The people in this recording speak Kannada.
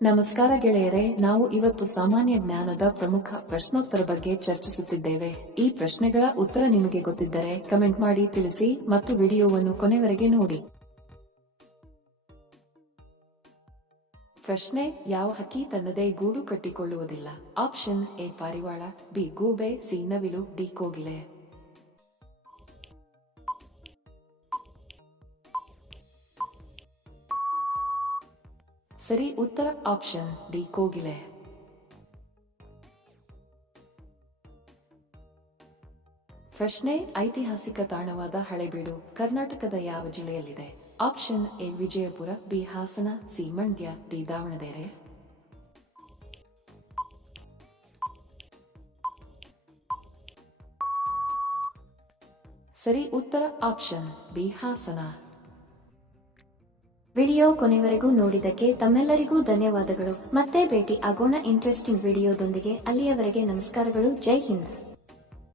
ನಮಸ್ಕಾರ ಗೆಳೆಯರೆ, ನಾವು ಇವತ್ತು ಸಾಮಾನ್ಯ ಜ್ಞಾನದ ಪ್ರಮುಖ ಪ್ರಶ್ನೋತ್ತರ ಬಗ್ಗೆ ಚರ್ಚಿಸುತ್ತಿದ್ದೇವೆ. ಈ ಪ್ರಶ್ನೆಗಳ ಉತ್ತರ ನಿಮಗೆ ಗೊತ್ತಿದ್ದರೆ ಕಮೆಂಟ್ ಮಾಡಿ ತಿಳಿಸಿ ಮತ್ತು ವಿಡಿಯೋವನ್ನು ಕೊನೆವರೆಗೆ ನೋಡಿ. ಪ್ರಶ್ನೆ: ಯಾವ ಹಕ್ಕಿ ತನ್ನದೇ ಗೂಡು ಕಟ್ಟಿಕೊಳ್ಳುವುದಿಲ್ಲ? ಆಪ್ಷನ್ ಎ ಪಾರಿವಾಳ, ಬಿ ಗೂಬೆ, ಸಿ ನವಿಲು, ಡಿ ಕೋಗಿಲೆ. ಸರಿ ಉತ್ತರ ಆಪ್ಷನ್ ಡಿ ಕೋಗಿಲೆ. ಪ್ರಶ್ನೆ: ಐತಿಹಾಸಿಕ ತಾಣವಾದ ಹಳೇಬೀಡು ಕರ್ನಾಟಕದ ಯಾವ ಜಿಲ್ಲೆಯಲ್ಲಿದೆ? Option A Vijayapura, B Hassan, C Mandya, D Davanagere. ಸರಿ ಉತ್ತರ ಆಪ್ಷನ್ ಬಿ ಹಾಸನ. ವಿಡಿಯೋ ಕೊನೆವರೆಗೂ ನೋಡಿದ್ದಕ್ಕೆ ತಮ್ಮೆಲ್ಲರಿಗೂ ಧನ್ಯವಾದಗಳು. ಮತ್ತೆ ಭೇಟಿ ಆಗೋಣ ಇಂಟ್ರೆಸ್ಟಿಂಗ್ ವಿಡಿಯೋದೊಂದಿಗೆ. ಅಲ್ಲಿಯವರೆಗೆ ನಮಸ್ಕಾರಗಳು. ಜೈ ಹಿಂದ್.